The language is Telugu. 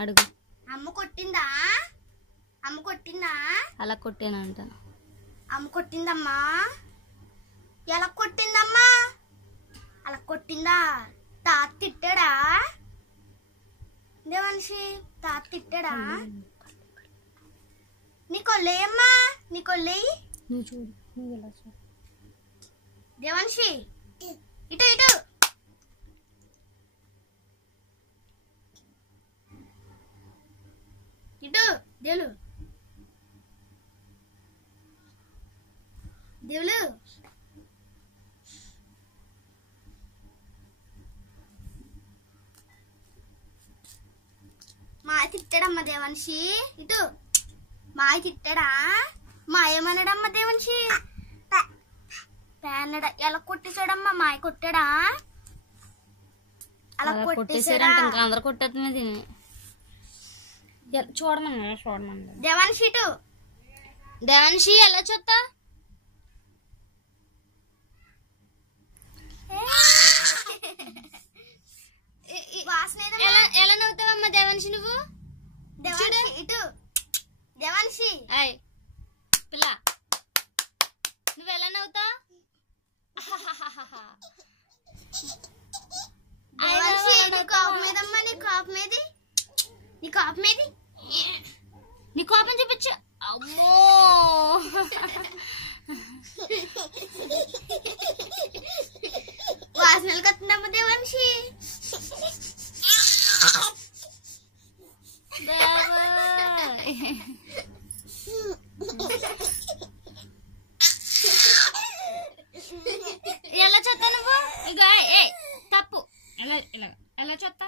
అడుగు. అమ్మ కొట్టిందా? అమ్మ కొట్టిందా? అలా కొట్టానంట. అమ్మ కొట్టిందమ్మా. ఎలా కొట్టిందమ్మా? అలా కొట్టిందా? తాత తిట్టాడా? దేవాన్షి తాత తిట్టాడా? నీకొల్లేయమ్మా, నీకొల్లేయి. నువ్వు చూడు, నువ్వు ఎలా చూడు. దేవాన్షి ఇటు ఇటు. ఇటు దేవులు దేవులు. మా తిట్టాడమ్మా దేవాన్షి. ఇటు మా తిట్టాడా? మా ఏమన్నాడమ్మా దేవాన్షి? పేనడా? ఎలా కొట్టేశాడమ్మా? మాయ కొట్టాడా? అలా కొట్టేశారంట. ఇంకా అందరు కొట్టేస్తుంది దీన్ని. చూడమన్నా దేవాన్షి ఇటు. దేవాన్షి ఎలా చూస్తా? ఎలా నవ్వుతావమ్మా దేవాన్షి నువ్వు? దేవాన్షి ఇటు. దేవాన్షి పిల్ల నువ్వు ఎలా నవ్వుతావు? దేవాన్షి నీ కోపం మీదమ్మా. నీ కోపం మీది, నీ కోపం మీది. నీ కోపం చూపించు. అమ్మో వాసనలు కత్తుందమ్మా దేవాన్షి. ఎలా చూస్తా నువ్వు? ఇక తప్పు. ఎలా ఎలా ఎలా చూస్తా?